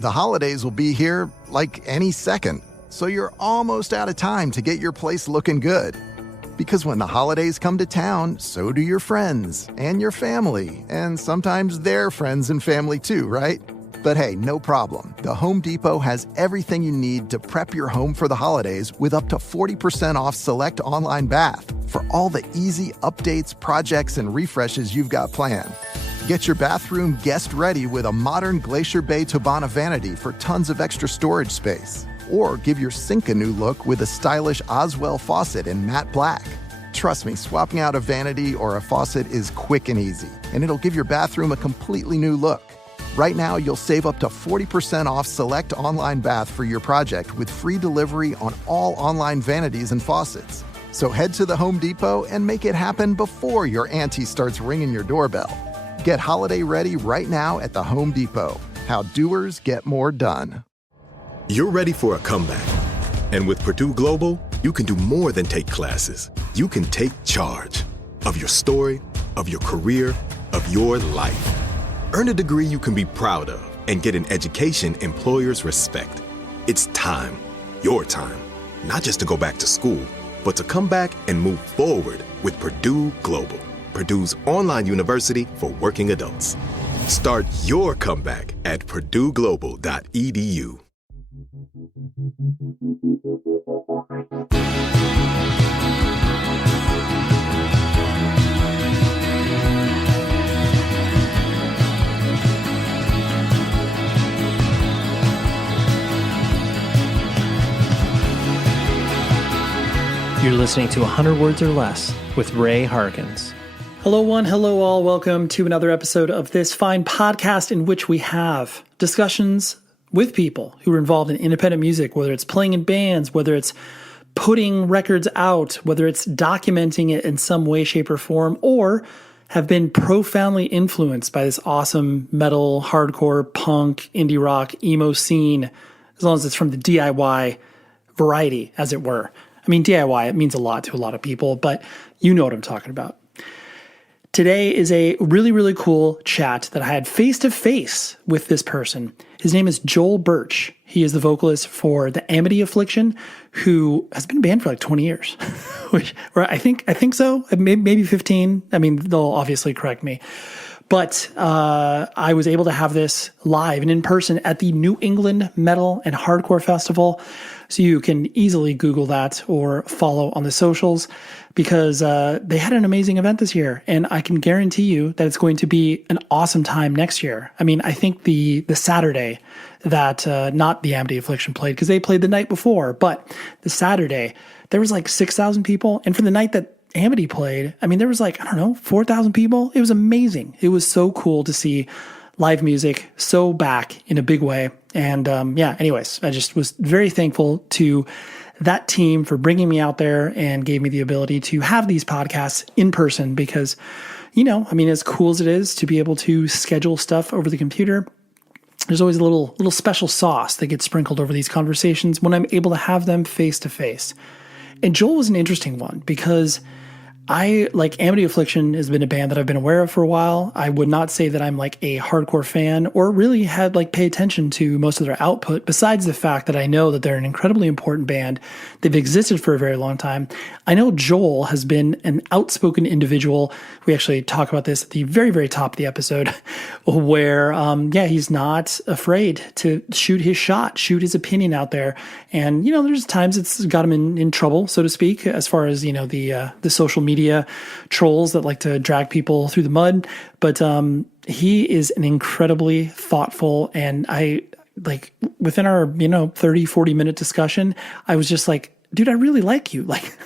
The holidays will be here like any second, so you're almost out of time to get your place looking good. Because when the holidays come to town, so do your friends and your family, and sometimes their friends and family too, right? But hey, no problem. The Home Depot has everything you need to prep your home for the holidays with up to 40% off select online bath for all the easy updates, projects, and refreshes you've got planned. Get your bathroom guest ready with a modern Glacier Bay Tobana vanity for tons of extra storage space. Or give your sink a new look with a stylish Oswell faucet in matte black. Trust me, swapping out a vanity or a faucet is quick and easy, and it'll give your bathroom a completely new look. Right now, you'll save up to 40% off select online bath for your project with free delivery on all online vanities and faucets. So head to the Home Depot and make it happen before your auntie starts ringing your doorbell. Get holiday ready right now at the Home Depot. How doers get more done. You're ready for a comeback. And with Purdue Global, you can do more than take classes. You can take charge of your story, of your career, of your life. Earn a degree you can be proud of and get an education employers respect. It's time, your time, not just to go back to school, but to come back and move forward with Purdue Global, Purdue's online university for working adults. Start your comeback at purdueglobal.edu. You're listening to 100 Words or Less with Ray Harkins. Hello one, hello all. Welcome to another episode of this fine podcast in which we have discussions with people who are involved in independent music, whether it's playing in bands, whether it's putting records out, whether it's documenting it in some way, shape, or form, or have been profoundly influenced by this awesome metal, hardcore, punk, indie rock, emo scene, as long as it's from the DIY variety, as it were. I mean, DIY, it means a lot to a lot of people, but you know what I'm talking about. Today is a really, really cool chat that I had face-to-face with this person. His name is Joel Birch. He is the vocalist for the Amity Affliction, who has been banned for like 20 years. Or I think so, maybe 15. I mean, they'll obviously correct me. But I was able to have this live and in person at the New England Metal and Hardcore Festival. So you can easily Google that or follow on the socials because they had an amazing event this year. And I can guarantee you that it's going to be an awesome time next year. I mean, I think the Saturday that not the Amity Affliction played, because they played the night before, but the Saturday, there was like 6,000 people. And for the night that Amity played, I mean, there was like, I don't know, 4,000 people. It was amazing. It was so cool to see live music so back in a big way. And anyways, I just was very thankful to that team for bringing me out there and gave me the ability to have these podcasts in person because, you know, I mean, as cool as it is to be able to schedule stuff over the computer, there's always a little special sauce that gets sprinkled over these conversations when I'm able to have them face to face. And Joel was an interesting one because Amity Affliction has been a band that I've been aware of for a while. I would not say that I'm like a hardcore fan or really had pay attention to most of their output, besides the fact that I know that they're an incredibly important band. They've existed for a very long time. I know Joel has been an outspoken individual. We actually talk about this at the very, very top of the episode where, he's not afraid to shoot his shot, shoot his opinion out there. And, you know, there's times it's got him in trouble, so to speak, as far as, you know, the social media trolls that like to drag people through the mud. But he is an incredibly thoughtful, and I like within our, 30, 40 minute discussion, I was just like, dude, I really like you. Like,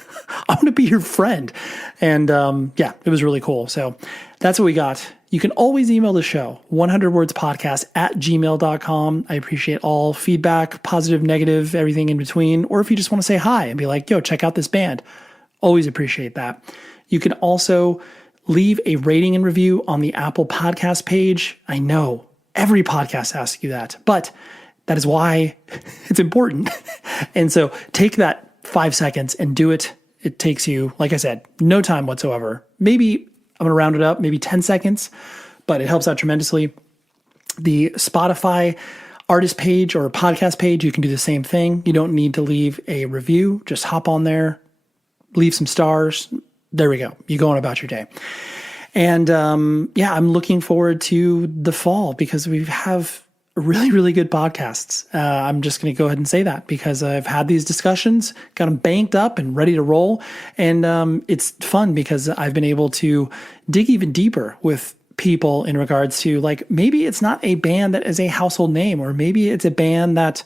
I want to be your friend. And it was really cool. So that's what we got. You can always email the show, 100wordspodcast@gmail.com. I appreciate all feedback, positive, negative, everything in between. Or if you just want to say hi and be like, yo, check out this band. Always appreciate that. You can also leave a rating and review on the Apple Podcast page. I know every podcast asks you that, but that is why it's important. And so take that 5 seconds and do it. It takes you, like I said, no time whatsoever. Maybe I'm going to round it up, maybe 10 seconds, but it helps out tremendously. The Spotify artist page or podcast page, you can do the same thing. You don't need to leave a review. Just hop on there, leave some stars. There we go. You go on about your day. And I'm looking forward to the fall because we have really, really good podcasts. I'm just going to go ahead and say that because I've had these discussions, got them banked up and ready to roll. And it's fun because I've been able to dig even deeper with people in regards to, like, maybe it's not a band that is a household name, or maybe it's a band that,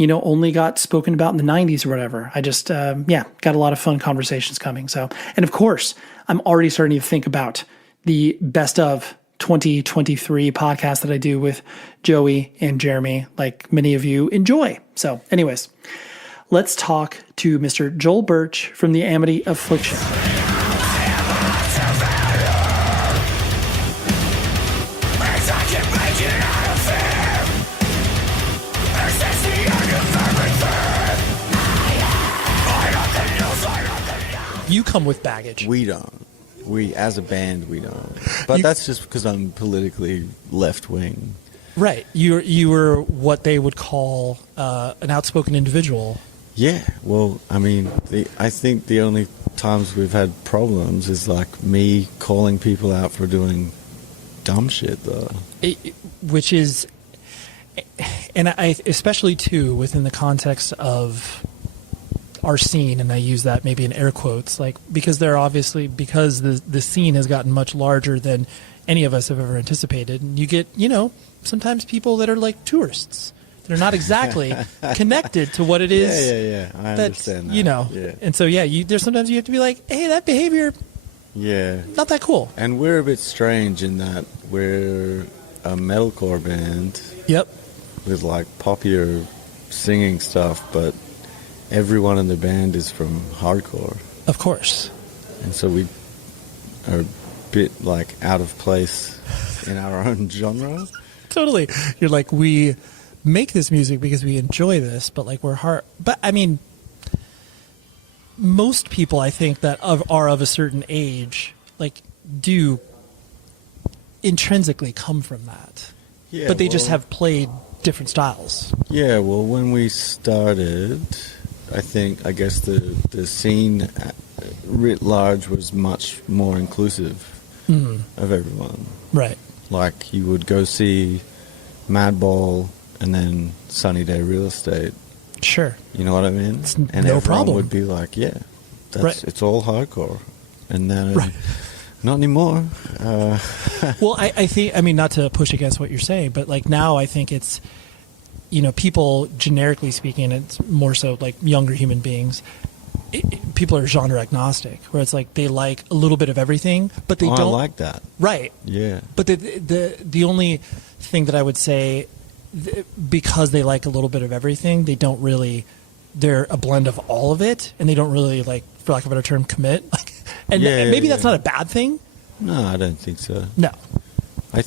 only got spoken about in the 90s or whatever. I just, got a lot of fun conversations coming. So, and of course, I'm already starting to think about the best of 2023 podcast that I do with Joey and Jeremy, like many of you enjoy. So anyways, let's talk to Mr. Joel Birch from the Amity Affliction. You come with baggage. We don't. As a band, we don't. But that's just because I'm politically left-wing. Right. You were what they would call an outspoken individual. Yeah. Well, I mean, I think the only times we've had problems is like me calling people out for doing dumb shit, though. Which is, and I especially too within the context of our scene, and I use that maybe in air quotes, like, because the scene has gotten much larger than any of us have ever anticipated. And you get, sometimes people that are like tourists. They're not exactly connected to what it is. Yeah. I understand that. Yeah. And so, there's sometimes you have to be like, hey, that behavior, not that cool. And we're a bit strange in that we're a metalcore band. Yep. With like poppier singing stuff, but everyone in the band is from hardcore. Of course. And so we are a bit like out of place in our own genre. Totally. You're like, we make this music because we enjoy this, but like we're hard. But I mean, most people I think that are of a certain age, like, do intrinsically come from that. Yeah, but they just have played different styles. Yeah, well, when we started, I guess the scene writ large was much more inclusive of everyone. Right. Like, you would go see Madball and then Sunny Day Real Estate. Sure. You know what I mean? It's and no everyone problem. Would be like, right. It's all hardcore. And then, right. Not anymore. Well, I think, I mean, not to push against what you're saying, but like now I think it's, people, generically speaking, it's more so like younger human beings, people are genre agnostic, where it's like they like a little bit of everything, but they don't. I like that. Right. Yeah. But the only thing that I would say, because they like a little bit of everything, they're a blend of all of it, and they don't really, like, for lack of a better term, commit. And maybe that's not a bad thing. No, I don't think so. No. I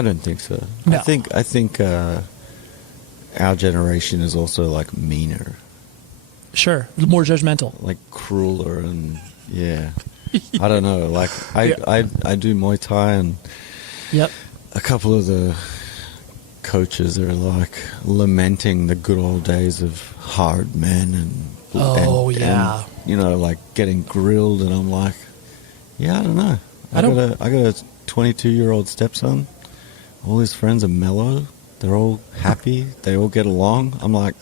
don't think so. No. I think our generation is also like meaner. Sure, more judgmental, like crueler, and I don't know. Like I do Muay Thai, and a couple of the coaches are like lamenting the good old days of hard men and like getting grilled, and I'm like, I don't know. I got a 22-year-old stepson. All his friends are mellow. They're all happy. They all get along. I'm like,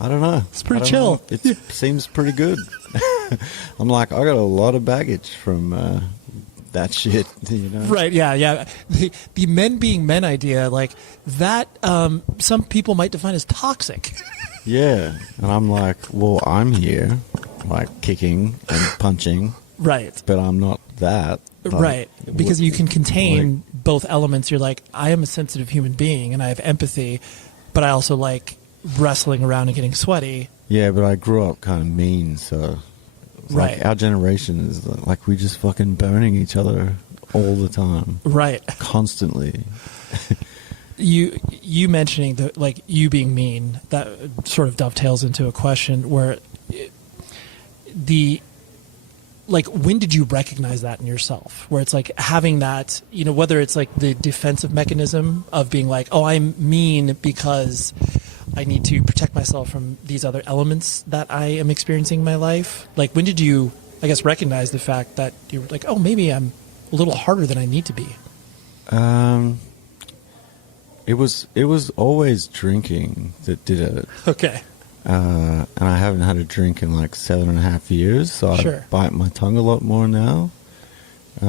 I don't know. It's pretty chill. It seems pretty good. I'm like, I got a lot of baggage from that shit, Right, yeah. The men being men idea, like that, some people might define as toxic. Yeah. And I'm like, well, I'm here, like, kicking and punching. Right. But I'm not that. Right. Because you can contain both elements. You're like, I am a sensitive human being and I have empathy, but I also like wrestling around and getting sweaty. Yeah, but I grew up kind of mean, so right. Like our generation is like we just fucking burning each other all the time. Right. Constantly. You mentioning like you being mean, that sort of dovetails into a question where like, when did you recognize that in yourself, where it's like having that, you know, whether it's like the defensive mechanism of being like, oh, I'm mean because I need to protect myself from these other elements that I am experiencing in my life? Like, when did you, I guess, recognize the fact that you were like, oh, maybe I'm a little harder than I need to be? It was always drinking that did it. Okay. And I haven't had a drink in like 7.5 years, so I bite my tongue a lot more now. But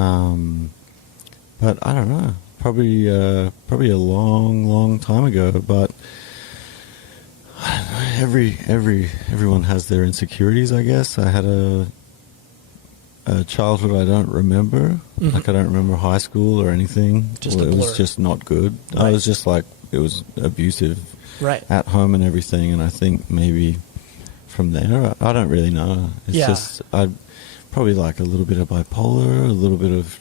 I don't know, probably a long time ago. But I don't know, everyone has their insecurities, I guess. I had a childhood I don't remember. Mm-hmm. Like, I don't remember high school or anything. It was just not good. Right. I was just like, it was abusive. Right. At home and everything, and I think maybe from there, I don't really know. It's just, I probably like a little bit of bipolar, a little bit of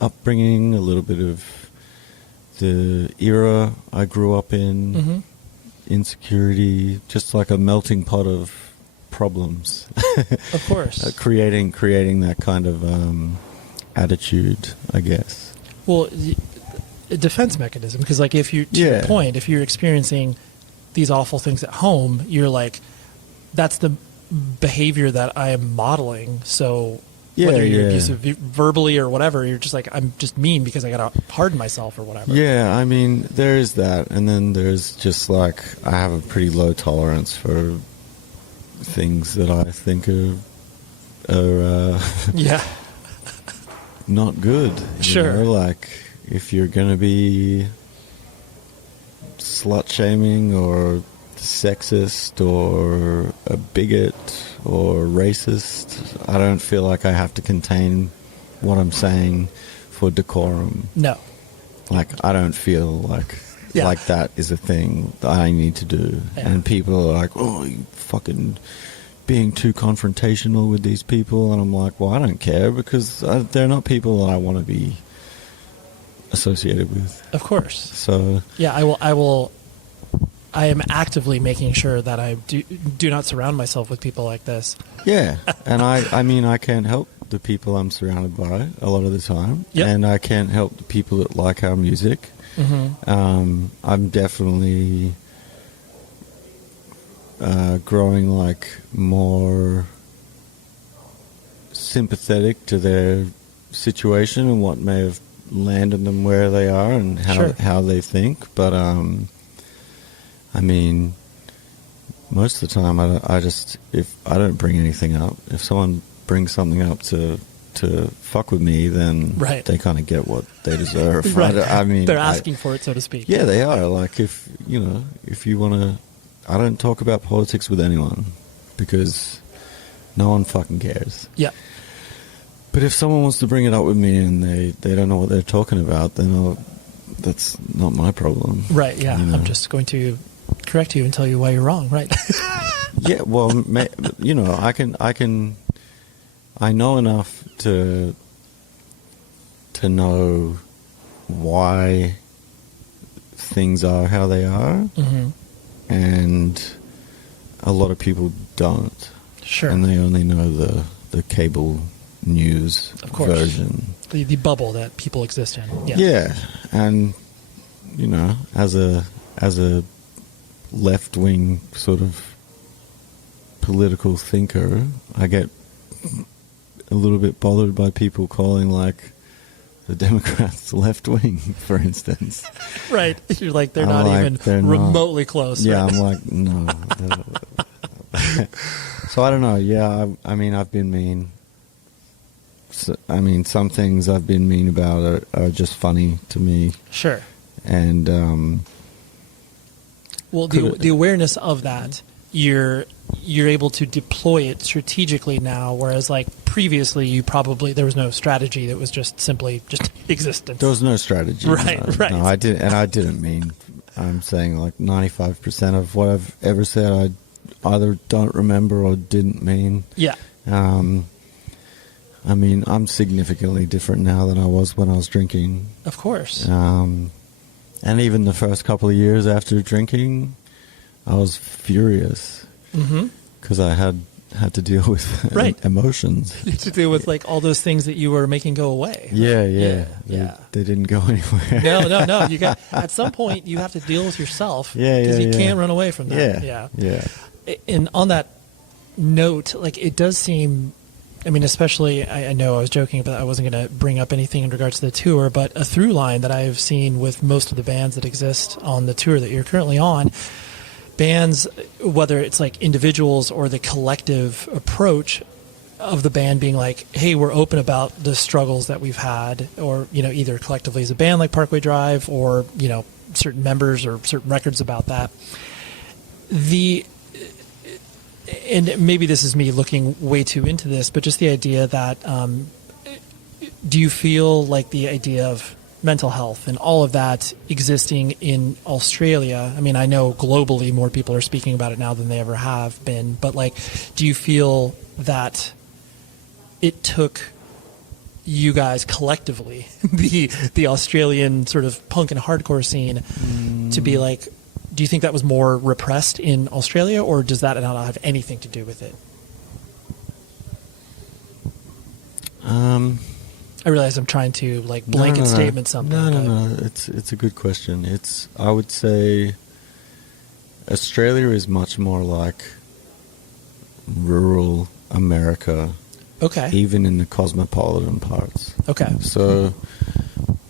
upbringing, a little bit of the era I grew up in, insecurity, just like a melting pot of problems. Of course. creating that kind of attitude, I guess. Well, a defense mechanism, because like, if you, to your point, if you're experiencing these awful things at home, you're like, that's the behavior that I am modeling. So whether you're abusive verbally or whatever, you're just like, I'm just mean because I gotta harden myself or whatever. Yeah, I mean, there is that, and then there's just like, I have a pretty low tolerance for things that I think are not good. Sure. You know? Like, if you're going to be slut-shaming or sexist or a bigot or racist, I don't feel like I have to contain what I'm saying for decorum. No. Like, I don't feel like that is a thing that I need to do. Yeah. And people are like, oh, you fucking being too confrontational with these people. And I'm like, well, I don't care, because they're not people that I want to be associated with. Of course. So yeah, I am actively making sure that I do not surround myself with people like this. Yeah. And I mean, I can't help the people I'm surrounded by a lot of the time. Yep. And I can't help the people that like our music. Mm-hmm. I'm definitely growing like more sympathetic to their situation and what may have landed them where they are and how they think. But I mean, most of the time if I don't bring anything up, if someone brings something up to fuck with me, then they kind of get what they deserve. Right. I mean, they're asking for it, so to speak. Yeah, they are. Like, if you want to, I don't talk about politics with anyone because no one fucking cares. Yeah. But if someone wants to bring it up with me and they don't know what they're talking about, then that's not my problem. Right, yeah. You know? I'm just going to correct you and tell you why you're wrong, right? Yeah, well, I know enough to know why things are how they are, mm-hmm. and a lot of people don't. Sure. And they only know the cable news version. The bubble that people exist in. Yeah. Yeah, and as a left-wing sort of political thinker, I get a little bit bothered by people calling like the Democrats left-wing, for instance. Right. You're like, they're not even remotely close. Yeah, right? I'm like, no. So I don't know. Yeah, I mean, I've been mean. So, I mean, some things I've been mean about are just funny to me. Sure. And well, the awareness of that, you're able to deploy it strategically now, whereas like previously there was no strategy, that was just simply just existence. There was no strategy. Right. No, I didn't mean, I'm saying like 95% of what I've ever said I either don't remember or didn't mean. Yeah. I mean, I'm significantly different now than I was when I was drinking. Of course. And even the first couple of years after drinking, I was furious because I had had to deal with right. emotions. To deal with like all those things that you were making go away. Yeah. They didn't go anywhere. No. You got at some point you have to deal with yourself. Because you can't run away from that. Yeah. And on that note, like it does seem, I mean, especially I know I was joking, but I wasn't going to bring up anything in regards to the tour, but a through line that I've seen with most of the bands that exist on the tour that you're currently on, bands, whether it's like individuals or the collective approach of the band being like, hey, we're open about the struggles that we've had, or, you know, either collectively as a band like Parkway Drive or, you know, certain members or certain records about that. And maybe this is me looking way too into this, but just the idea that, do you feel like the idea of mental health and all of that existing in Australia? I mean, I know globally more people are speaking about it now than they ever have been, but like, do you feel that it took you guys collectively, the Australian sort of punk and hardcore scene, to be like, do you think that was more repressed in Australia, or does that not have anything to do with it? I realize I'm trying to like blanket statement something. No. It's a good question. I would say Australia is much more like rural America. Okay. Even in the cosmopolitan parts. Okay. So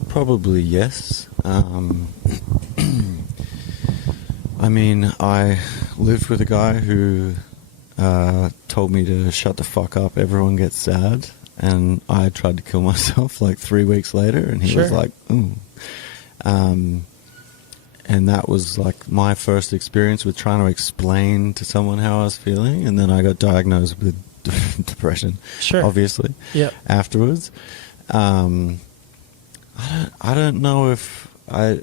probably yes. I mean, I lived with a guy who told me to shut the fuck up, everyone gets sad. And I tried to kill myself like 3 weeks later, and he was like, ooh. And that was like my first experience with trying to explain to someone how I was feeling. And then I got diagnosed with depression, obviously, afterwards. I don't know if I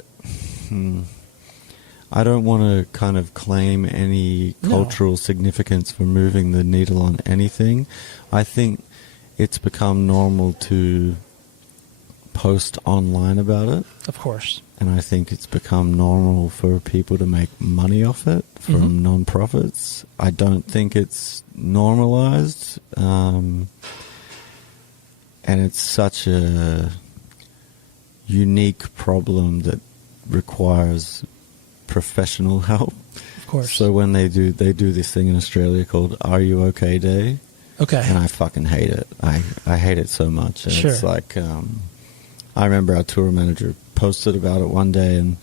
don't want to kind of claim any cultural significance for moving the needle on anything. I think it's become normal to post online about it. Of course. And I think it's become normal for people to make money off it from non-profits. I don't think it's normalized. And it's such a unique problem that requires professional help. Of course. So when they do this thing in Australia called Are You OK Day? Okay. And I fucking hate it. I hate it so much. And it's like, I remember our tour manager posted about it one day, and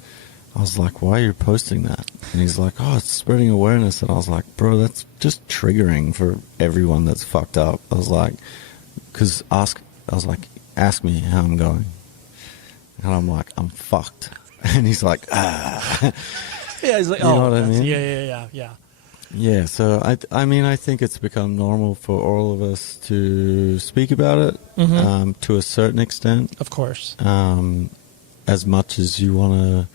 I was like, why are you posting that? And he's like, oh, it's spreading awareness. And I was like, bro, that's just triggering for everyone that's fucked up. I was like, ask me how I'm going. And I'm like, I'm fucked. And he's like, ah. Yeah, he's like, you know what I mean? Yeah. Yeah, so I mean, I think it's become normal for all of us to speak about it to a certain extent. Of course. As much as you want to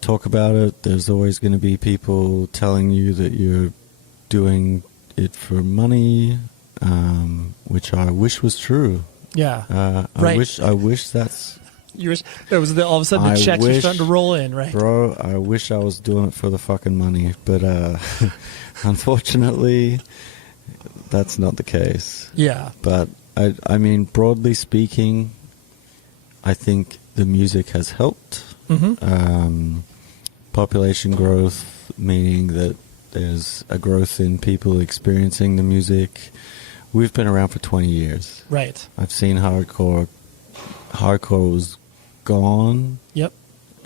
talk about it, there's always going to be people telling you that you're doing it for money, which I wish was true. Yeah. I wish that's... That was all of a sudden the checks were starting to roll in, right? Bro, I wish I was doing it for the fucking money, but unfortunately, that's not the case. Yeah. But I mean, broadly speaking, I think the music has helped. Population growth, meaning that there's a growth in people experiencing the music. We've been around for 20 years. Right. I've seen hardcore. Hardcore was gone. Yep.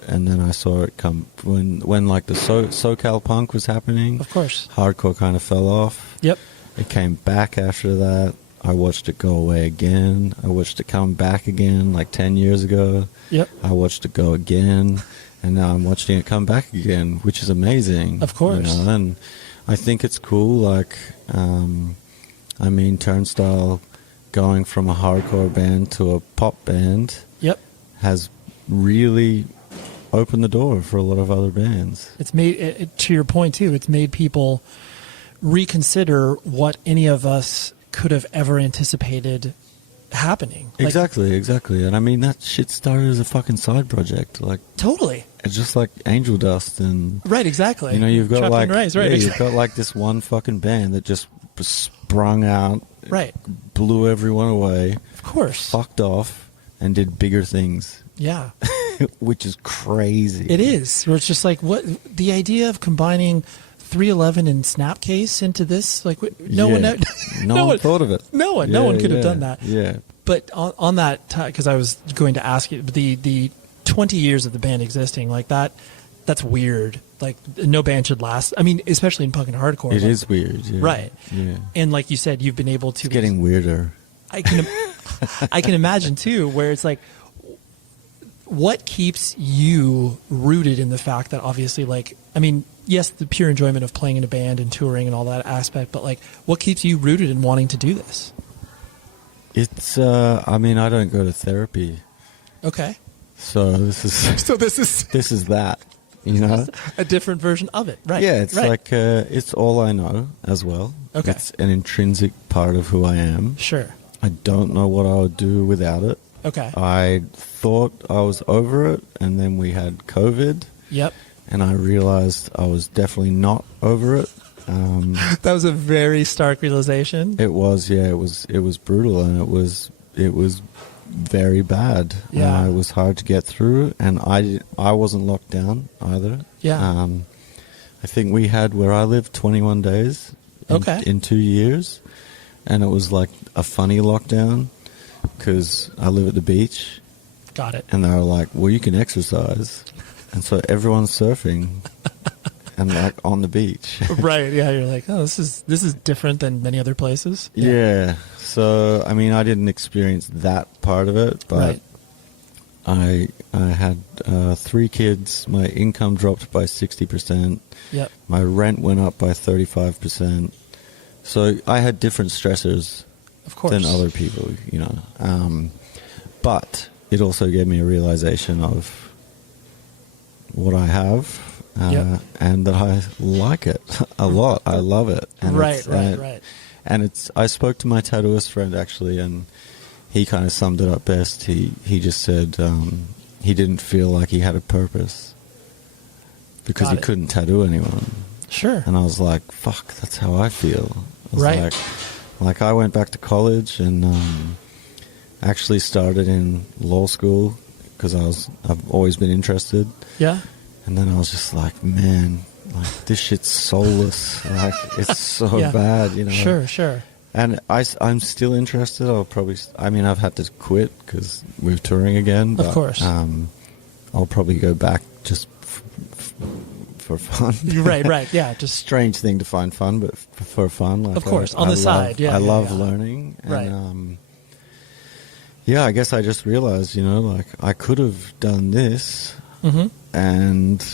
And then I saw it come when like the SoCal punk was happening. Of course. Hardcore kind of fell off. Yep. It came back after that. I watched it go away again. I watched it come back again like 10 years ago. Yep. I watched it go again. And now I'm watching it come back again, which is amazing. Of course. You know? And I think it's cool. Like, I mean, Turnstile going from a hardcore band to a pop band has really opened the door for a lot of other bands. It's made, to your point too, it's made people reconsider what any of us could have ever anticipated happening. Exactly. And I mean, that shit started as a fucking side project. Like, totally. it's just like angel dust, and right, exactly. You know, you've got Chopped like and raised, right, you've got like this one fucking band that just sprung out, right, blew everyone away, of course, fucked off, and did bigger things. Yeah, which is crazy. It is. Where it's just like what the idea of combining 311 and Snapcase into this, like no one thought of it. No one could have done that. Yeah. But on that, because I was going to ask you, the 20 years of the band existing, like that's weird. Like no band should last. I mean, especially in punk and hardcore. It is weird. Yeah. Right. Yeah. And like you said, you've been able to. It's getting weirder. I can imagine too, where it's like, what keeps you rooted in the fact that obviously, like, I mean, yes, the pure enjoyment of playing in a band and touring and all that aspect, but like, what keeps you rooted in wanting to do this? It's, I mean, I don't go to therapy. Okay. So this is that, you know, a different version of it. Right. Yeah. It's like, it's all I know as well. Okay. It's an intrinsic part of who I am. Sure. I don't know what I would do without it. Okay. I thought I was over it, and then we had COVID. Yep. And I realized I was definitely not over it. That was a very stark realization. It was, yeah. It was brutal, and it was very bad. Yeah. It was hard to get through, and I wasn't locked down either. Yeah. I think we had, where I live, 21 days. In 2 years, and it was like a funny lockdown. Because I live at the beach. Got it. And they were like, well, you can exercise. And so everyone's surfing and like on the beach. Right, yeah. You're like, oh, this is different than many other places. Yeah. So, I mean, I didn't experience that part of it, but I had 3 kids. My income dropped by 60%. Yep. My rent went up by 35%. So I had different stressors. Of course. Than other people, you know. But it also gave me a realization of what I have, and that I like it a lot. I love it. And right. And I spoke to my tattooist friend, actually, and he kind of summed it up best. He just said he didn't feel like he had a purpose because he couldn't tattoo anyone. Sure. And I was like, fuck, that's how I feel. I was right. Like I went back to college and actually started in law school because I've always been interested. Yeah. And then I was just like, man, like this shit's soulless. Like it's so bad, you know. Sure. And I'm still interested. I've had to quit because we're touring again. But, of course. I'll probably go back just for fun. Right. Yeah. Just strange thing to find fun, but for fun. Like of course, on the side. Yeah. I love learning. And, right. I guess I just realized, you know, like I could have done this, and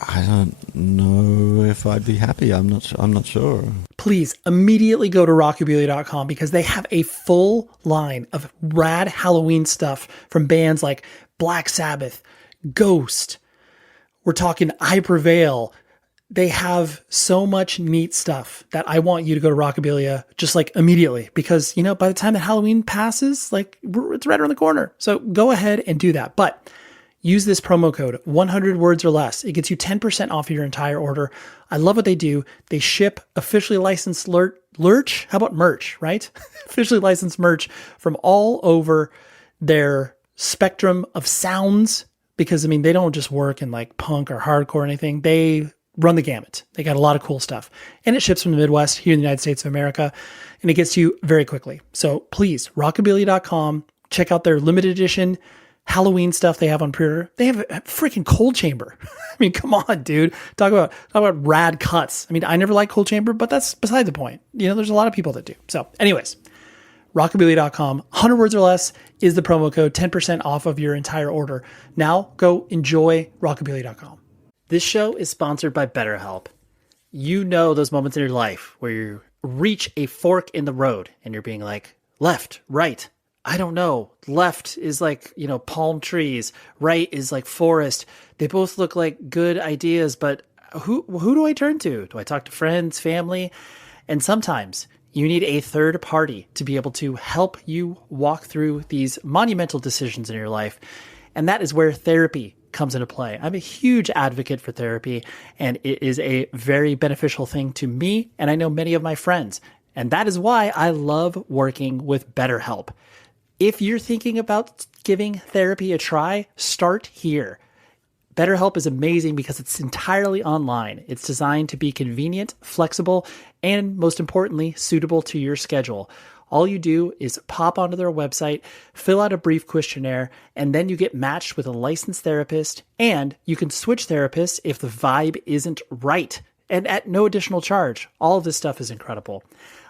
I don't know if I'd be happy. I'm not sure. Please immediately go to rockabilly.com because they have a full line of rad Halloween stuff from bands like Black Sabbath, Ghost. We're talking I Prevail. They have so much neat stuff that I want you to go to Rockabilia just like immediately because, you know, by the time that Halloween passes, like it's right around the corner. So go ahead and do that. But use this promo code 100 words or less. It gets you 10% off your entire order. I love what they do. They ship officially licensed lurch. How about merch, right? Officially licensed merch from all over their spectrum of sounds. Because, I mean, they don't just work in like punk or hardcore or anything. They run the gamut. They got a lot of cool stuff. And it ships from the Midwest here in the United States of America. And it gets to you very quickly. So please, rockabilly.com. Check out their limited edition Halloween stuff they have on pre-order. They have a freaking Cold Chamber. I mean, come on, dude. Talk about rad cuts. I mean, I never liked Cold Chamber, but that's beside the point. You know, there's a lot of people that do. So anyways, rockabilly.com, 100 words or less is the promo code, 10% off of your entire order. Now go enjoy rockabilly.com. This show is sponsored by BetterHelp. You know those moments in your life where you reach a fork in the road and you're being like, left, right, I don't know. Left is like, you know, palm trees. Right is like forest. They both look like good ideas, but who do I turn to? Do I talk to friends, family? And sometimes you need a third party to be able to help you walk through these monumental decisions in your life. And that is where therapy comes into play. I'm a huge advocate for therapy, and it is a very beneficial thing to me, and I know many of my friends. And that is why I love working with BetterHelp. If you're thinking about giving therapy a try, start here. BetterHelp is amazing because it's entirely online. It's designed to be convenient, flexible, and most importantly, suitable to your schedule. All you do is pop onto their website, fill out a brief questionnaire, and then you get matched with a licensed therapist, and you can switch therapists if the vibe isn't right, and at no additional charge. All of this stuff is incredible.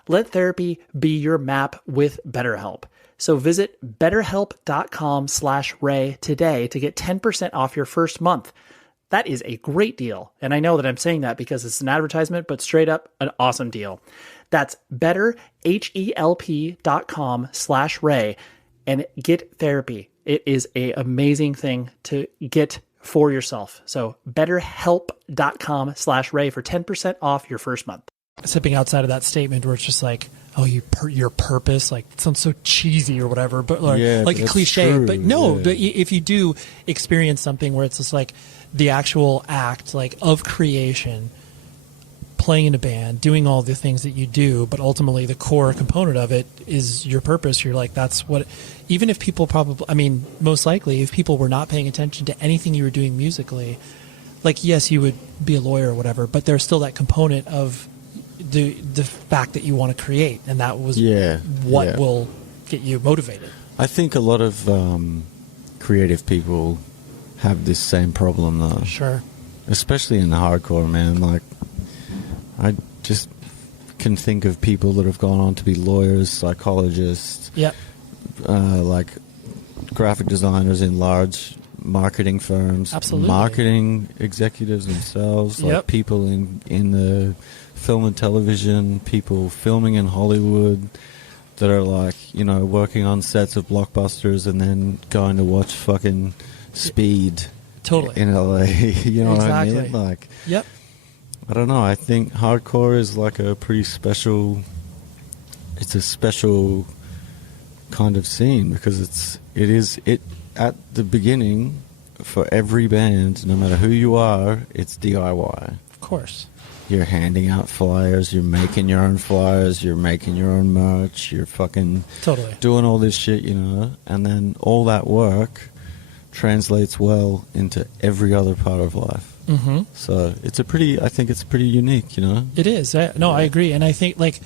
Let therapy be your map with BetterHelp. So visit betterhelp.com/Ray today to get 10% off your first month. That is a great deal. And I know that I'm saying that because it's an advertisement, but straight up an awesome deal. That's betterhelp.com/Ray and get therapy. It is an amazing thing to get for yourself. So betterhelp.com/Ray for 10% off your first month. Stepping outside of that statement where it's just like, oh, your purpose, like it sounds so cheesy or whatever, but like a cliche. True. But no, but if you do experience something where it's just like the actual act like of creation, playing in a band, doing all the things that you do, but ultimately the core component of it is your purpose. You're like, that's what, even if people most likely if people were not paying attention to anything you were doing musically, like, yes, you would be a lawyer or whatever, but there's still that component of the fact that you want to create, and that was what will get you motivated. I think a lot of creative people have this same problem, though. Sure. Especially in the hardcore, man. Like, I just can think of people that have gone on to be lawyers, psychologists, like graphic designers in large marketing firms, absolutely, marketing executives themselves, like people in the film and television, people filming in Hollywood that are like, you know, working on sets of blockbusters and then going to watch fucking Speed in LA. You know what I mean? Like, I don't know. I think hardcore is like a pretty special, it's a special kind of scene because it is at the beginning for every band, no matter who you are, it's DIY. Of course. You're handing out flyers, you're making your own flyers, you're making your own merch, you're fucking doing all this shit, you know, and then all that work translates well into every other part of life. Mm-hmm. So I think it's pretty unique, you know? It is. No, I agree. And I think, like,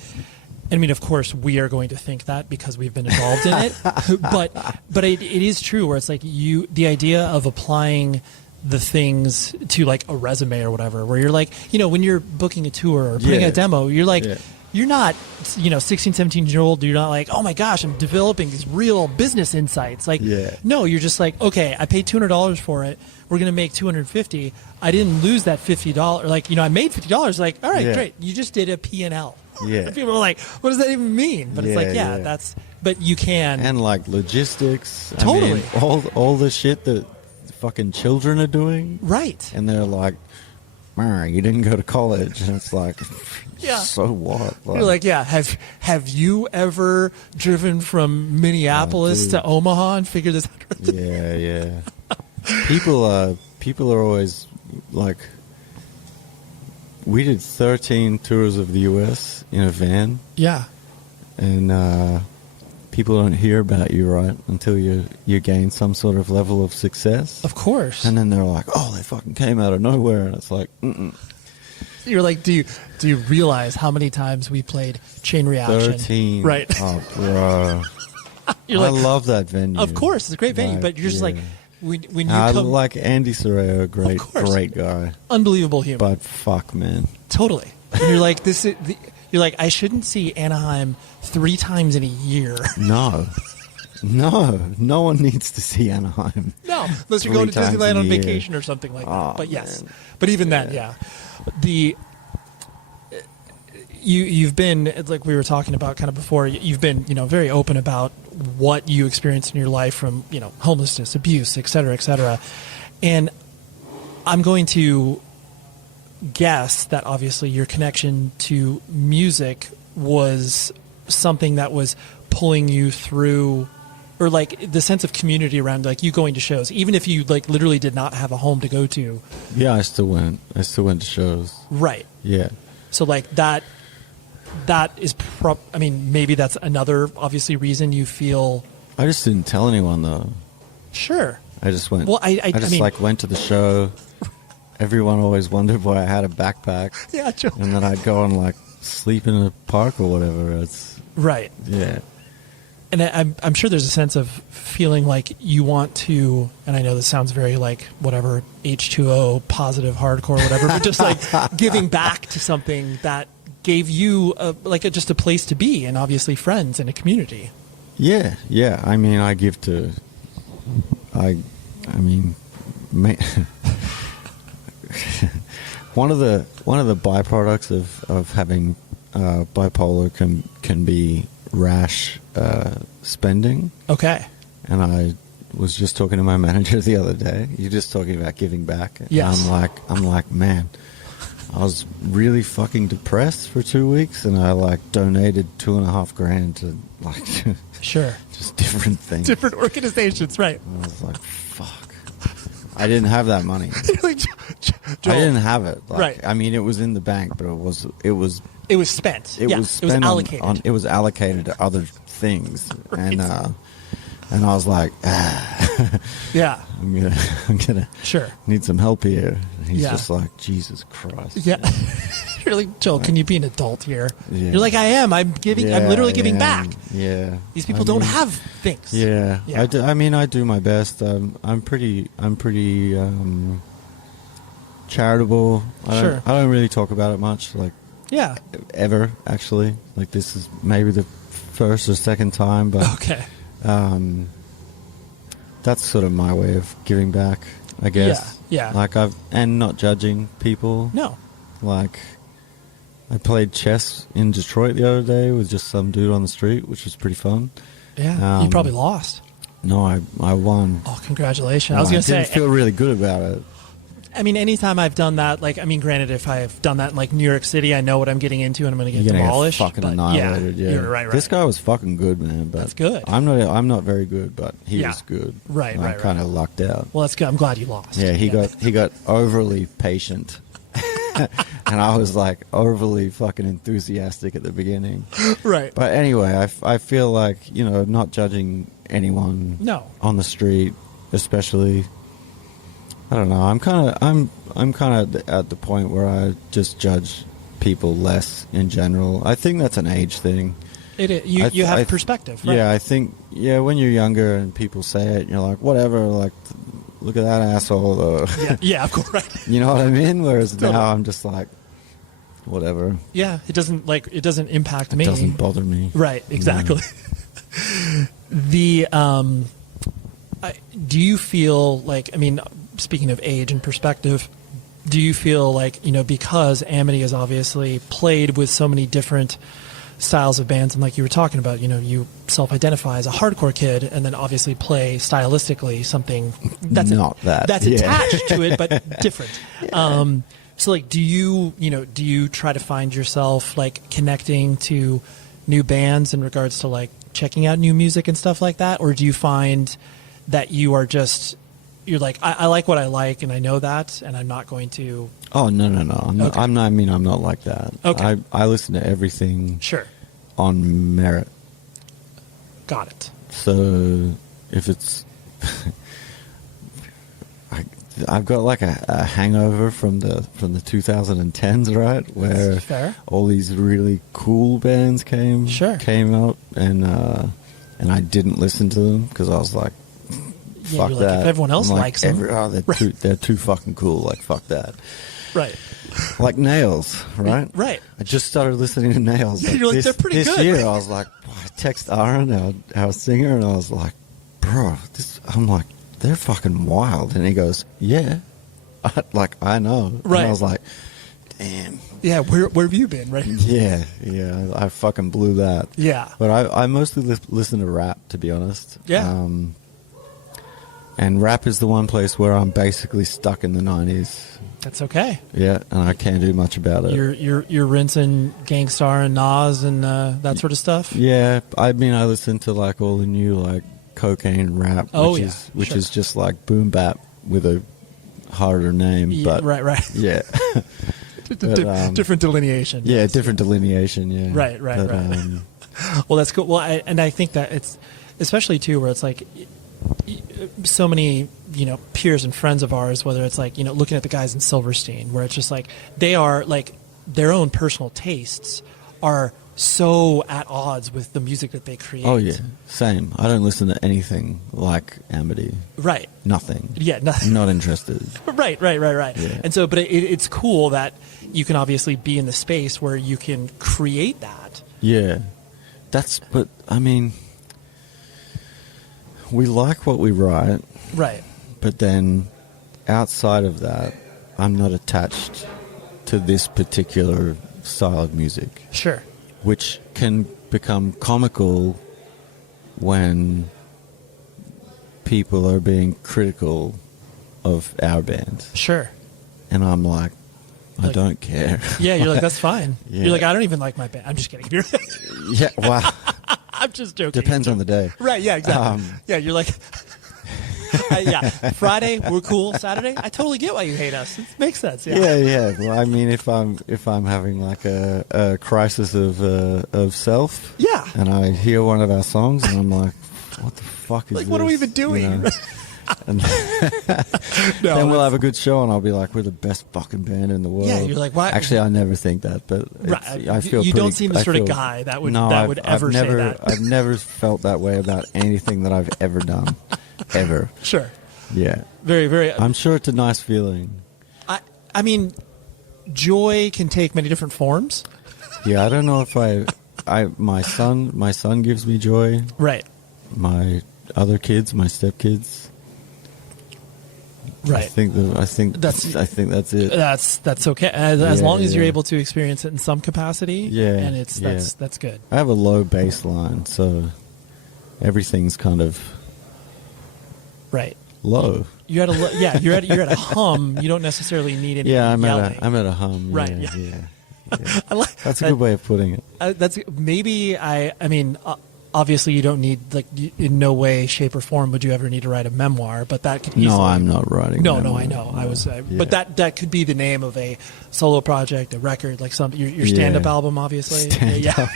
I mean, of course, we are going to think that because we've been involved in it, but it is true where it's like the idea of applying the things to like a resume or whatever, where you're like, you know, when you're booking a tour or putting a demo, you're like, you're not, you know, 16, 17-year-old, you're not like, oh my gosh, I'm developing these real business insights. Like, no, you're just like, okay, I paid $200 for it. We're going to make $250. I didn't lose that $50. Like, you know, I made $50. Like, all right, great. You just did a P&L. Yeah. People are like, what does that even mean? But it's like, that's, but you can. And like logistics. Totally. I mean, all the shit that fucking children are doing. Right. And they're like, you didn't go to college. And it's like, so what? Like, you're like, have you ever driven from Minneapolis to Omaha and figured this out? Yeah. People are always like, we did 13 tours of the U.S. in a van. Yeah. And people don't hear about you, right, until you gain some sort of level of success. Of course. And then they're like, oh, they fucking came out of nowhere. And it's like, You're like, do you realize how many times we played Chain Reaction? 13. Right. Oh, bro. I love that venue. Of course, it's a great venue, but you're just like, when you come... like Andy Sorreo, great guy. Unbelievable human. But fuck, man. Totally. And you're like, you're like, I shouldn't see Anaheim 3 times in a year. No. No one needs to see Anaheim. No, unless you're going to Disneyland on vacation or something like that. But yes. Man. But even then, You've been, like we were talking about kind of before, you've been, you know, very open about what you experienced in your life from, you know, homelessness, abuse, et cetera, et cetera. And I'm going to guess that obviously your connection to music was something that was pulling you through, or like the sense of community around like you going to shows, even if you like literally did not have a home to go to. Yeah, I still went to shows. Right. Yeah. So like that is I mean, maybe that's another obviously reason you feel. I just didn't tell anyone though. Sure. I just went. Well, I mean, like went to the show. Everyone always wondered why I had a backpack. Yeah, Joe. And then I'd go and like sleep in a park or whatever. It's right. Yeah. And I'm sure there's a sense of feeling like you want to, and I know this sounds very like whatever H2O positive hardcore or whatever, but just like giving back to something that gave you just a place to be, and obviously friends and a community. Yeah. I mean, I give to. I mean, one of the byproducts of having bipolar can be rash spending. Okay. And I was just talking to my manager the other day. You're just talking about giving back. Yes. And I'm like, man, I was really fucking depressed for 2 weeks, and I like donated $2,500 to like sure, just different things, different organizations, right? And I was like, fuck, I didn't have that money. Like, I didn't have it. Like, right. I mean, it was in the bank, but it was spent. It was spent. It was allocated. It was allocated to other things, right. And I was like, yeah, I'm gonna sure need some help here. And he's yeah. just like, Jesus Christ. Yeah. You're like, Joel, can you be an adult here? Yeah. You're like, I am. I'm giving. I'm literally giving back. Yeah. These people don't have things. Yeah. Yeah. I do my best. I'm pretty charitable. Sure. I don't really talk about it much. Like. Yeah. Ever, actually. Like, this is maybe the first or second time, but okay. That's sort of my way of giving back, I guess. Yeah. Like, and not judging people. No. Like, I played chess in Detroit the other day with just some dude on the street, which was pretty fun. Yeah. You probably lost. No, I won. Oh, congratulations. I was going to say. I didn't feel really good about it. I mean, anytime I've done that, like, I mean, granted, if I've done that in, like, New York City, I know what I'm getting into and I'm going to get demolished. Get fucking annihilated, yeah. You're right. This guy was fucking good, man. But that's good. I'm not very good, but he was good. Right. I kind of lucked out. Well, that's good. I'm glad you lost. Yeah, he got overly patient. And I was, like, overly fucking enthusiastic at the beginning. Right. But anyway, I feel like, not judging anyone on the street, especially... I don't know. I'm kind of at the point where I just judge people less in general. I think that's an age thing. It is. You have perspective, right? Yeah, I think when you're younger and people say it, you're like, whatever, like, look at that asshole. Yeah, of course, right. You know what I mean? Whereas now I'm just like, whatever. Yeah, it doesn't impact me. It doesn't bother me. Right, exactly. Do you feel like, I mean, speaking of age and perspective, do you feel like, because Amity has obviously played with so many different styles of bands, and like you were talking about, you self-identify as a hardcore kid and then obviously play stylistically something that's attached to it, but different. Yeah. So like, do you try to find yourself like connecting to new bands in regards to like checking out new music and stuff like that? Or do you find that you're like, I like what I like, and I know that, and I'm not going to... Oh, no. I'm not like that. Okay. I listen to everything sure on merit. Got it. So, if it's... I've got like a hangover from the 2010s, right? Where fair. All these really cool bands came out, and I didn't listen to them because I was like, fuck that. Like, if everyone else likes them, they're too fucking cool. Like, fuck that. Right. Like Nails, right? Right. I just started listening to Nails. You're like, they're pretty good. This year, I was like, I text Aaron, our singer, and I was like, bro, I'm like, they're fucking wild. And he goes, yeah. I know. Right. And I was like, damn. Yeah, where have you been, right? Yeah, I fucking blew that. Yeah. But I mostly listen to rap, to be honest. Yeah. And rap is the one place where I'm basically stuck in the 90s. That's okay. Yeah, and I can't do much about it. You're rinsing Gangstar and Nas and that sort of stuff? Yeah, I mean, I listen to like all the new like cocaine rap, which sure. is just like boom bap with a harder name. Yeah, but right. Yeah. Different delineation. Yeah, yes. different delineation. Yeah. Right. Well, that's cool. Well, I think that it's especially too where it's like so many peers and friends of ours, whether it's like looking at the guys in Silverstein, where it's just like they are like their own personal tastes are so at odds with the music that they create. Oh yeah, same. I don't listen to anything like Amity. Right. Nothing. Yeah, nothing. Not interested. Right. Yeah. And so, but it's cool that you can obviously be in the space where you can create that. Yeah, but I mean, we like what we write. Right. But then, outside of that, I'm not attached to this particular style of music. Sure. Which can become comical when people are being critical of our band. Sure. And I'm like, I don't care. Yeah, you're like, that's fine. Yeah. You're like, I don't even like my band. I'm just kidding. Yeah, wow. I'm just joking. Depends on the day. Right, yeah, exactly. Yeah, you're like, yeah, Friday, we're cool. Saturday, I totally get why you hate us. It makes sense, yeah. Yeah. Well, I mean, if I'm having like a crisis of self, yeah, and I hear one of our songs, and I'm like, what the fuck is like, this? what are we even doing? And then we'll have a good show, and I'll be like, we're the best fucking band in the world. Yeah, you're like, why? Actually, I never think that, but I feel you don't seem the sort of guy that would ever say that. I've never felt that way about anything that I've ever done, ever. Sure. Yeah. Very, very. I'm sure it's a nice feeling. I mean, joy can take many different forms. Yeah, I don't know if my son gives me joy. Right. My other kids, my stepkids. Right. I think that's it. That's okay. As long as you're able to experience it in some capacity. Yeah. And that's good. I have a low baseline, so everything's kind of right. Low. You're at a hum. You don't necessarily need any I'm yelling. I'm at a hum. Right. Yeah. That's a good way of putting it. That's maybe I mean. Obviously, you don't need, like, in no way, shape, or form would you ever need to write a memoir, but that could easily... No, I'm not writing No, I know. But that could be the name of a solo project, a record, like your stand-up album, obviously. Stand-up.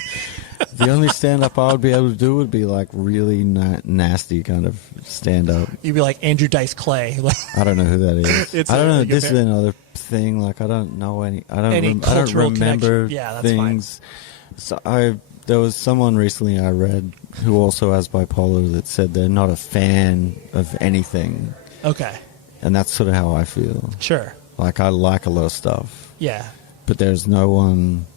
The only stand-up I would be able to do would be, like, really nasty kind of stand-up. You'd be like Andrew Dice Clay. I don't know who that is. I don't know. This is another thing. Like, I don't know any... I don't remember things. So there was someone recently I read who also has bipolar that said they're not a fan of anything. Okay. And that's sort of how I feel. Sure. Like, I like a lot of stuff. Yeah. But there's no one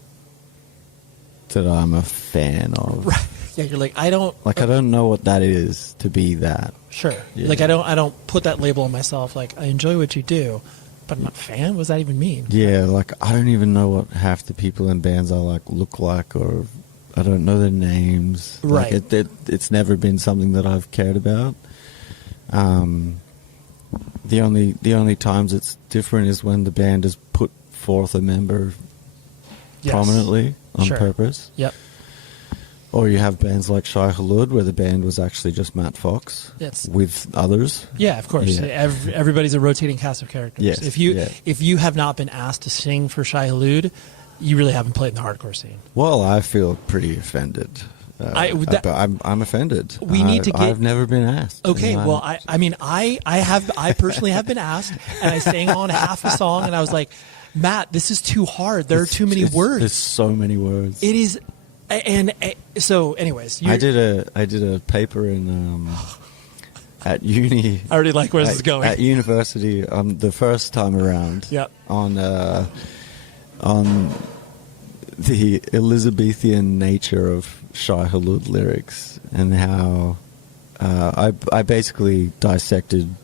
that I'm a fan of. Right. Yeah, you're like, I don't... Like, I don't know what that is to be that. Sure. Yeah. Like, I don't put that label on myself. Like, I enjoy what you do, but I'm not a fan? What does that even mean? Yeah, like, I don't even know what half the people in bands I like look like, or... I don't know their names. Right. Like it's never been something that I've cared about. The only times it's different is when the band has put forth a member prominently on purpose. Yep. Or you have bands like Shai Hulud, where the band was actually just Matt Fox with others. Yeah, of course. Yeah. Everybody's a rotating cast of characters. Yes. If you have not been asked to sing for Shai Hulud, you really haven't played in the hardcore scene. Well, I feel pretty offended. I'm offended. I've never been asked. Okay, well, I personally have been asked, and I sang on half a song, and I was like, Matt, this is too hard. There are too many words. There's so many words. It is, and so, anyways, I did a paper in at uni. I already like where this is going. At university, the first time around. Yep. On the Elizabethan nature of Shai Hulud lyrics, and how I basically dissected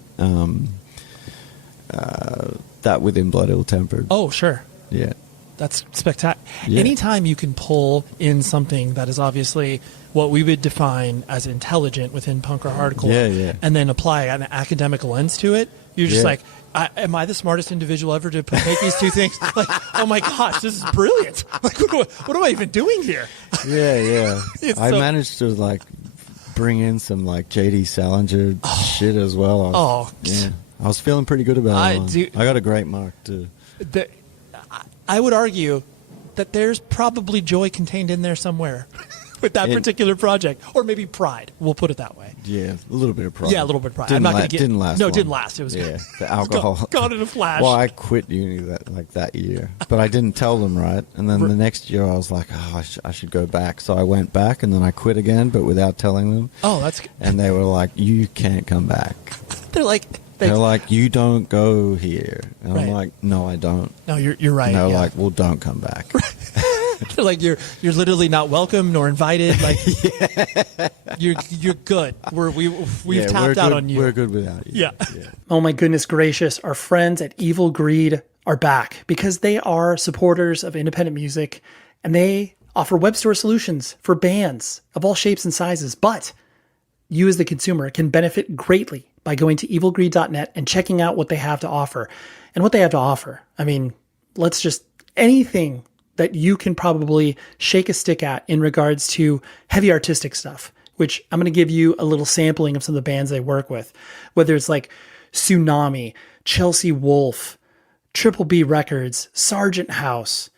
that within Blood Ill Tempered. Oh, sure. Yeah. That's spectacular. Yeah. Anytime you can pull in something that is obviously what we would define as intelligent within punk or hardcore, and then apply an academic lens to it, you're just like, am I the smartest individual ever to make these two things? Like, oh my gosh, this is brilliant. Like, what am I even doing here? Yeah. I managed to, like, bring in some like JD Salinger shit as well. I was feeling pretty good about it. I got a great mark too. I would argue that there's probably joy contained in there somewhere with that particular project, or maybe pride. We'll put it that way. Yeah, a little bit of pride. Yeah, a little bit of pride. Didn't I'm not going to get. Didn't last. No, long. it didn't last. It was the alcohol. Gone in a flash. Well, I quit uni that year, but I didn't tell them right. And then the next year, I was like, I should go back. So I went back, and then I quit again, but without telling them. Oh, that's good. And they were like, "You can't come back." They're like. They're like, "You don't go here," and Right. I'm like, "No, I don't." No, you're right. And they're like, "Well, don't come back." They're like, you're literally not welcome nor invited. Like, you're good. We've tapped out on you. We're good without you. Yeah. Oh my goodness gracious! Our friends at Evil Greed are back because they are supporters of independent music, and they offer web store solutions for bands of all shapes and sizes. But you, as the consumer, can benefit greatly by going to evilgreed.net and checking out what they have to offer. And what they have to offer, I mean, anything that you can probably shake a stick at in regards to heavy artistic stuff, which I'm going to give you a little sampling of some of the bands they work with, whether it's like Tsunami, Chelsea Wolf, Triple B Records, Sargent House.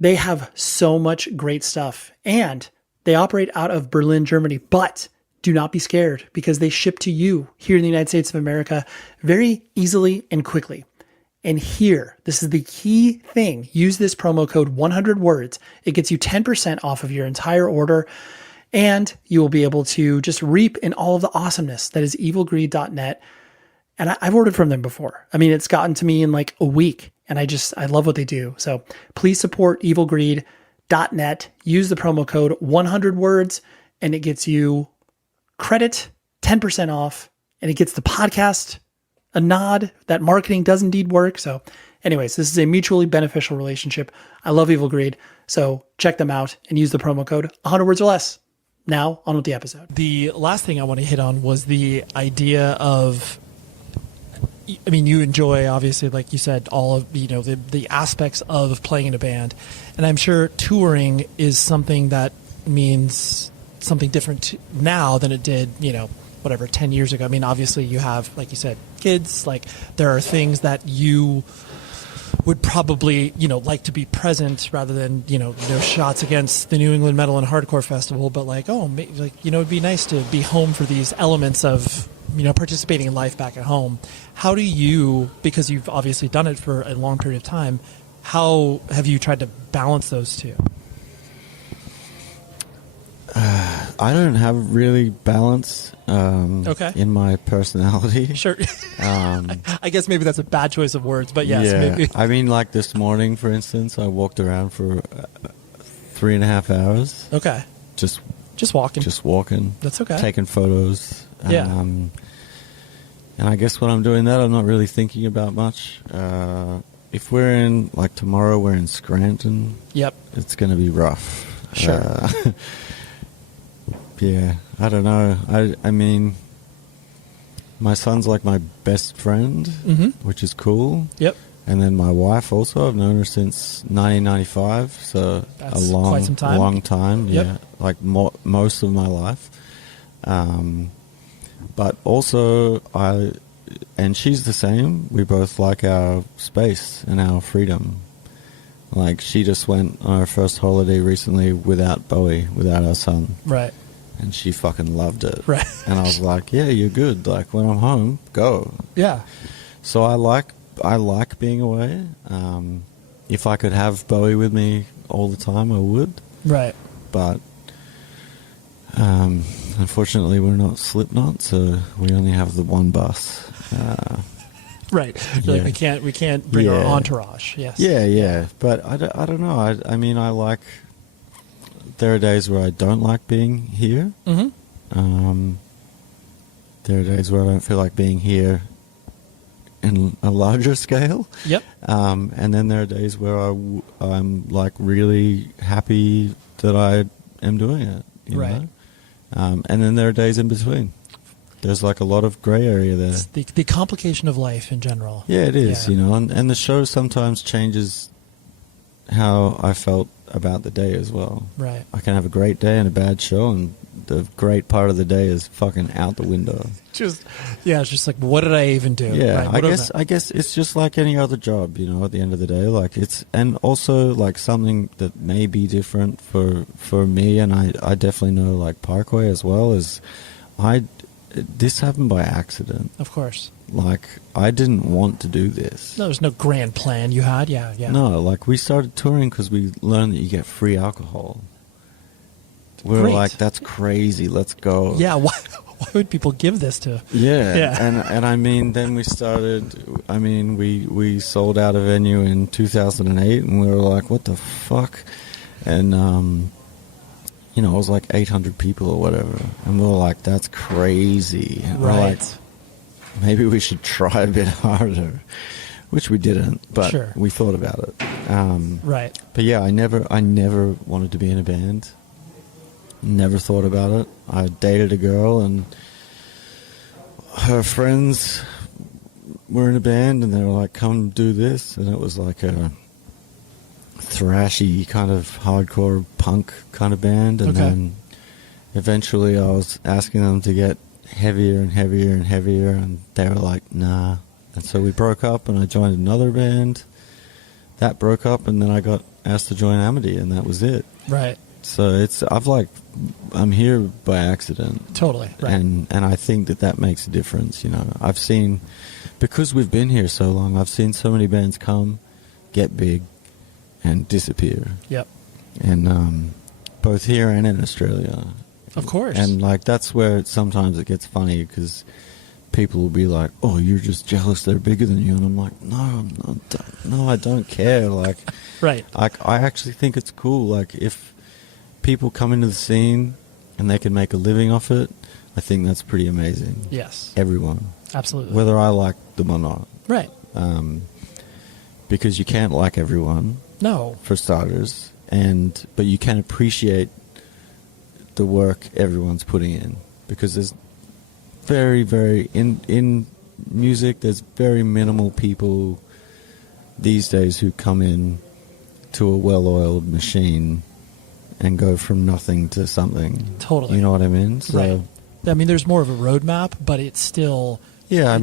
They have so much great stuff, and they operate out of Berlin, Germany, but do not be scared because they ship to you here in the United States of America very easily and quickly. And here, this is the key thing. Use this promo code 100 words. It gets you 10% off of your entire order, and you will be able to just reap in all of the awesomeness that is evilgreed.net. And I've ordered from them before. I mean, it's gotten to me in like a week, and I love what they do. So please support evilgreed.net. Use the promo code 100 words, and it gets you credit, 10% off, and it gets the podcast a nod that marketing does indeed work. So anyways, this is a mutually beneficial relationship. I love Evil Greed. So check them out and use the promo code 100 words or less. Now on with the episode. The last thing I want to hit on was the idea of, I mean, you enjoy, obviously, like you said, all of, the aspects of playing in a band. And I'm sure touring is something that means something different now than it did, 10 years ago. I mean, obviously you have, like you said, kids, like there are things that you would probably, like to be present rather than, no shots against the New England Metal and Hardcore Festival, but it'd be nice to be home for these elements of, participating in life back at home. How do you, because you've obviously done it for a long period of time, how have you tried to balance those two? I don't have really balance in my personality. Sure. I guess maybe that's a bad choice of words, but yes. Yeah. Maybe. I mean, like this morning, for instance, I walked around for 3.5 hours. Okay. Just walking. Just walking. That's okay. Taking photos. Yeah. And I guess when I'm doing that, I'm not really thinking about much. If we're in, like tomorrow, we're in Scranton. Yep. It's going to be rough. Sure. Yeah, I don't know. I mean, my son's like my best friend, which is cool. Yep. And then my wife also, I've known her since 1995, so that's quite some time. Long time. Yep. Yeah, like most of my life. But also, and she's the same. We both like our space and our freedom. Like, she just went on her first holiday recently without Bowie, without our son. Right. And she fucking loved it. Right. And I was like, yeah, you're good. Like, when I'm home, go. Yeah. So I like being away. If I could have Bowie with me all the time, I would. Right. But unfortunately, we're not Slipknot, so we only have the one bus. Right. Yeah. Like we can't bring our entourage. Yes. Yeah. But I don't know. I mean, I like. There are days where I don't like being here. Mm-hmm. There are days where I don't feel like being here in a larger scale. Yep. And then there are days where I'm like really happy that I am doing it. You right. know? And then there are days in between. There's like a lot of gray area there. It's the complication of life in general. Yeah, it is. Yeah. And the show sometimes changes how I felt about the day as well. Right. I can have a great day and a bad show, and the great part of the day is fucking out the window. It's just like, what did I even do? Yeah, right? I guess it's just like any other job, you know, at the end of the day. Like and also like something that may be different for me, and I definitely know like Parkway as well, is this happened by accident. Of course. Like, I didn't want to do this. No, there's no grand plan you had, yeah. No, like, we started touring because we learned that you get free alcohol. We were Great. like, that's crazy, let's go. Yeah, why would people give this to? Yeah. And I mean, then we sold out a venue in 2008, and we were like, what the fuck? And, you know, it was like 800 people or whatever. And we were like, that's crazy. And right. We're like, maybe we should try a bit harder, which we didn't, but sure. We thought about it. Right. But yeah, I never wanted to be in a band. Never thought about it. I dated a girl, and her friends were in a band, and they were like, come do this. And it was like a thrashy kind of hardcore punk kind of band. And then eventually I was asking them to get heavier and heavier and heavier, and they were like, nah. And so we broke up, and I joined another band. That broke up, and then I got asked to join Amity, and that was it. Right. So I'm here by accident. Totally. Right. And I think that makes a difference, you know. I've seen, because we've been here so long, I've seen so many bands come, get big, and disappear. Yep. And both here and in Australia. Of course. And like, that's where sometimes it gets funny, because people will be like, oh, you're just jealous they're bigger than you. And I'm like, no, I'm not. No, I don't care. Like, right. I actually think it's cool. Like, if people come into the scene and they can make a living off it, I think that's pretty amazing. Yes. Everyone. Absolutely. Whether I like them or not. Right. Because you can't like everyone. No. For starters. But you can appreciate the work everyone's putting in. Because there's very, very, in music, there's very minimal people these days who come in to a well-oiled machine and go from nothing to something. Totally. You know what I mean? So, right. I mean, there's more of a roadmap, but it's still... Yeah,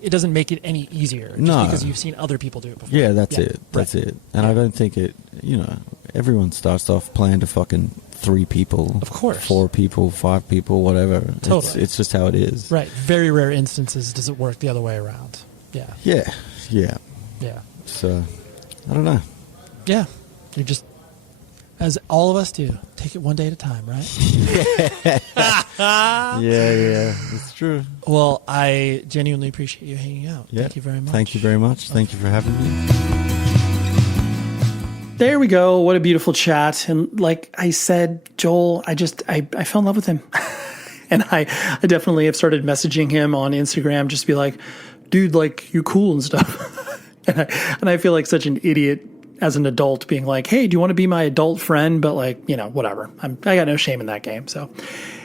it doesn't make it any easier just because you've seen other people do it before. Yeah, that's it. That's it. And I don't think it, you know, everyone starts off playing to fucking 3 people. Of course. 4 people, 5 people, whatever. Totally. It's just how it is. Right. Very rare instances does it work the other way around. Yeah. Yeah. Yeah. Yeah. So, I don't know. Yeah. You just, as all of us do, take it one day at a time, right? Yeah. It's true. Well, I genuinely appreciate you hanging out. Yeah. Thank you very much. Thank you very much. Thank you for having me. There we go. What a beautiful chat. And like I said, Joel, I fell in love with him. And I definitely have started messaging him on Instagram just to be like, dude, like, you're cool and stuff. and I feel like such an idiot as an adult being like, hey, do you want to be my adult friend? But like, you know, whatever. I got no shame in that game. So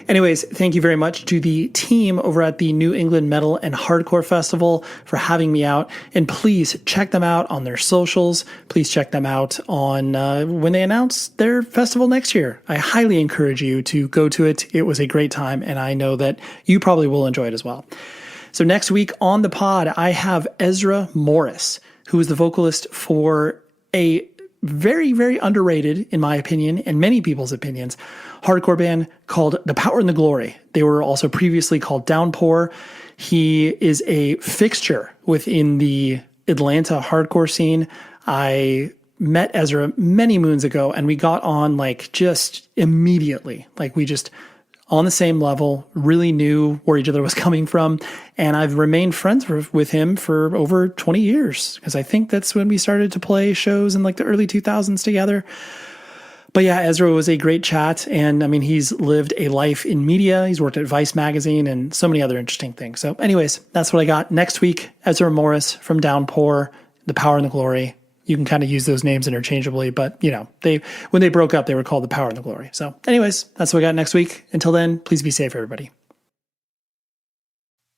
anyways, thank you very much to the team over at the New England Metal and Hardcore Festival for having me out. And please check them out on their socials. Please check them out on when they announce their festival next year. I highly encourage you to go to it. It was a great time, and I know that you probably will enjoy it as well. So next week on the pod, I have Ezra Morris, who is the vocalist for a very, very underrated, in my opinion, and many people's opinions, hardcore band called The Power and the Glory. They were also previously called Downpour. He is a fixture within the Atlanta hardcore scene. I met Ezra many moons ago, and we got on like just immediately. Like we just on the same level, really knew where each other was coming from. And I've remained friends with him for over 20 years because I think that's when we started to play shows in like the early 2000s together. But yeah, Ezra was a great chat. And I mean, he's lived a life in media. He's worked at Vice magazine and so many other interesting things. So anyways, that's what I got. Next week, Ezra Morris from Downpour, The Power and the Glory. You can kind of use those names interchangeably, but you know, when they broke up, they were called The Power and the Glory. So anyways, that's what we got next week. Until then, please be safe, everybody.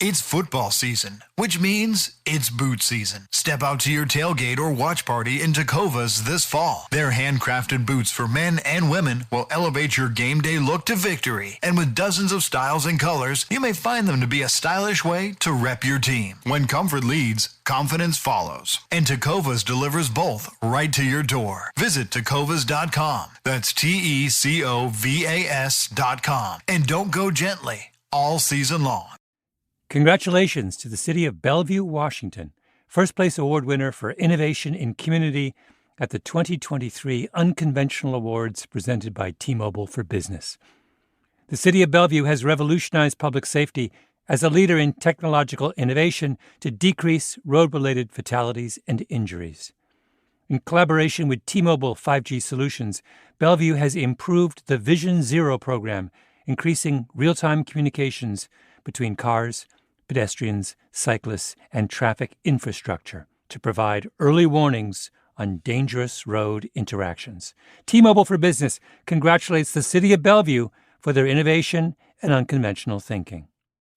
It's football season, which means it's boot season. Step out to your tailgate or watch party in Tecovas this fall. Their handcrafted boots for men and women will elevate your game day look to victory. And with dozens of styles and colors, you may find them to be a stylish way to rep your team. When comfort leads, confidence follows. And Tecovas delivers both right to your door. Visit tecovas.com. That's TECOVAS.com. And don't go gently all season long. Congratulations to the City of Bellevue, Washington, first place award winner for Innovation in Community at the 2023 Unconventional Awards presented by T-Mobile for Business. The City of Bellevue has revolutionized public safety as a leader in technological innovation to decrease road-related fatalities and injuries. In collaboration with T-Mobile 5G Solutions, Bellevue has improved the Vision Zero program, increasing real-time communications between cars, pedestrians, cyclists, and traffic infrastructure to provide early warnings on dangerous road interactions. T-Mobile for Business congratulates the City of Bellevue for their innovation and unconventional thinking.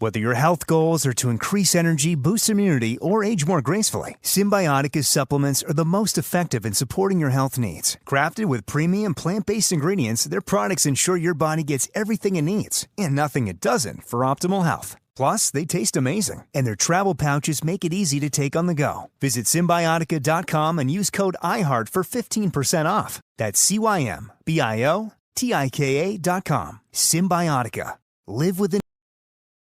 Whether your health goals are to increase energy, boost immunity, or age more gracefully, Symbiotica's supplements are the most effective in supporting your health needs. Crafted with premium plant-based ingredients, their products ensure your body gets everything it needs and nothing it doesn't for optimal health. Plus, they taste amazing, and their travel pouches make it easy to take on the go. Visit Symbiotica.com and use code IHEART for 15% off. That's CYMBIOTIKA.com. Symbiotica. Live with